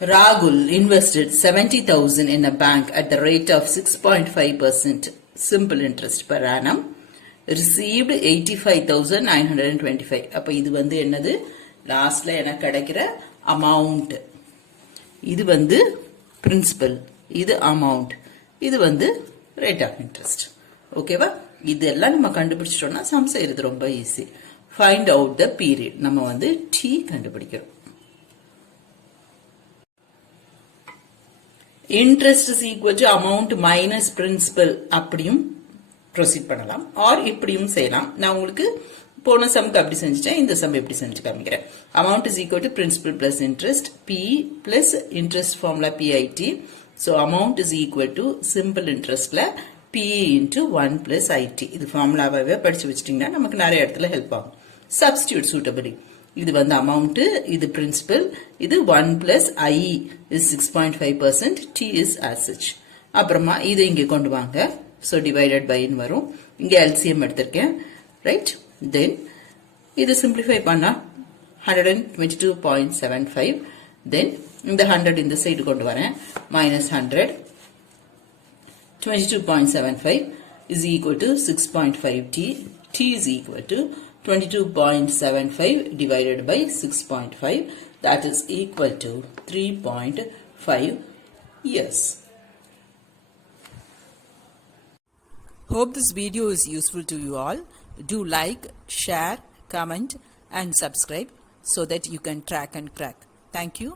Rahul invested 70,000 in a bank at the rate of 6.5% simple interest per annum. Received 85,925. அப்ப இது வந்து என்னது லாஸ்ட்ல எனக்கு கிடைக்கிற amount. இது வந்து principal. இது amount. இது வந்து rate of interest. ஓகேவா? இதெல்லாம் நம்ம கண்டுபிடிச்சிட்டோம்னா சம் செய்யறது ரொம்ப easy. Find out the period. நம்ம வந்து T கண்டுபிடிக்கிறோம். Interest is equal to amount minus principal அப்படியும் ப்ரொசீட் பண்ணலாம் ஆர் இப்படியும் செய்யலாம். நான் உங்களுக்கு போன சம்க்கு அப்படி செஞ்சுட்டேன், இந்த சம் எப்படி செஞ்சு காமிக்கிறேன். amount is equal to principal plus interest, P plus interest formula PIT. So amount is equal to simple interestல P into 1 plus IT. இது ஃபார்முலாவே படிச்சு வச்சிட்டீங்கன்னா நமக்கு நிறைய இடத்துல ஹெல்ப் ஆகும். Substitute suitably. இது வந்து amount, இது principal, இது 1 plus I is 6.5%, T is as such. அப்புறமா இது இங்கே கொண்டு வாங்க. So divided by in வரும். இங்கே LCM எடுத்திருக்கேன். Right? Then இது simplify பண்ணா 122.75. Then இந்த 100 இந்த சைடு கொண்டு வரேன். Minus 100. 22.75 is equal to 6.5T. T is equal to 22.75 divided by 6.5, that is equal to 3.5 years. Hope this video is useful to you all. Do like, share, comment and subscribe so that you can track and crack. Thank you.